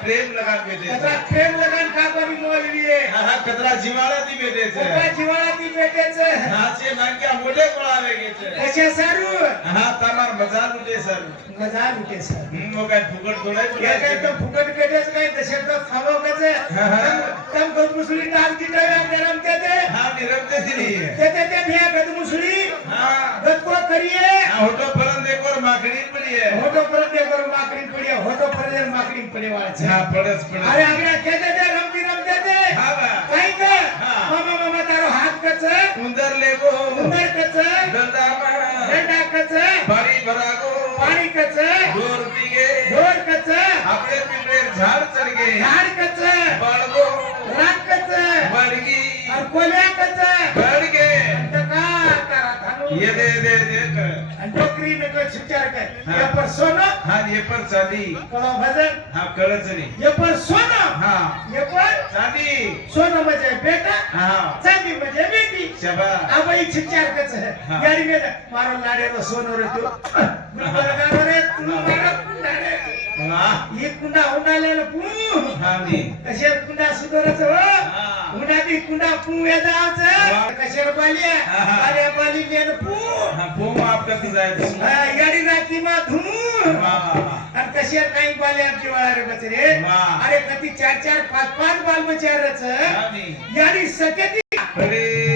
प्रेम लगान बेटे कतरा प्रेम लगान का कोणी मोलवीए हा कतरा जिवाळाती बेटेच कतरा जिवाळाती बेटेच नाचे नाक्या मोठे कोळावे गेचे कशे सारू हा तमार मजा लुटे सर मजा लुटे सर मग काय फुकट थोडे हे काय तर फुकट बेटेच काय तसे तर खावो कसे तम गद मुसली टाल की गरम ते दे हा निरमते ती ते भ्या गद मुसली हा गद को करिए होटो परन देखोर माकड़ी पड़िए होटो परन देखोर माकड़ी पड़िए होटो परन माकड़ी पड़े वाला हा पड़स पड़स अरे आगे कहते दे रमते दे हां काई के मामा तारो हाथ कच उंदर लेगो उंदर कच डंडा कच पानी कच डोर पीगे डोर कच आपले पिंडे झाड चढ़ गए झाड़ कच बड़गो रात कच बड़गी और कोल्या कच बढ़ गए टका तारा ये दे आणि टोकरी में को छिचार कर ये पर सोना हां ये पर चांदी कळो भजन हां कळच नाही ये पर सोना हां ये पर चांदी सोना म्हणजे बेटा हां चांदी म्हणजे बेटी शाबाश आबाई छिचार कच है गाड़ी में मारो लाडे रो सोनो रे तू गुलबर गारो रे तू मारो कुंडारे हां ये कुंडा उडाले न पू हां नी कशे कुंडा सुधरच हो उडा दी कुंडा पू येदाच कशे बाली अरे बाली ने पू हां पू माफ करती जाय गाड़ी राखी मा धू आणि कशे काही बाली आमची वाळा रे बचरे अरे कती 4 4 5 5 बाल बचारच गाड़ी सकेती अरे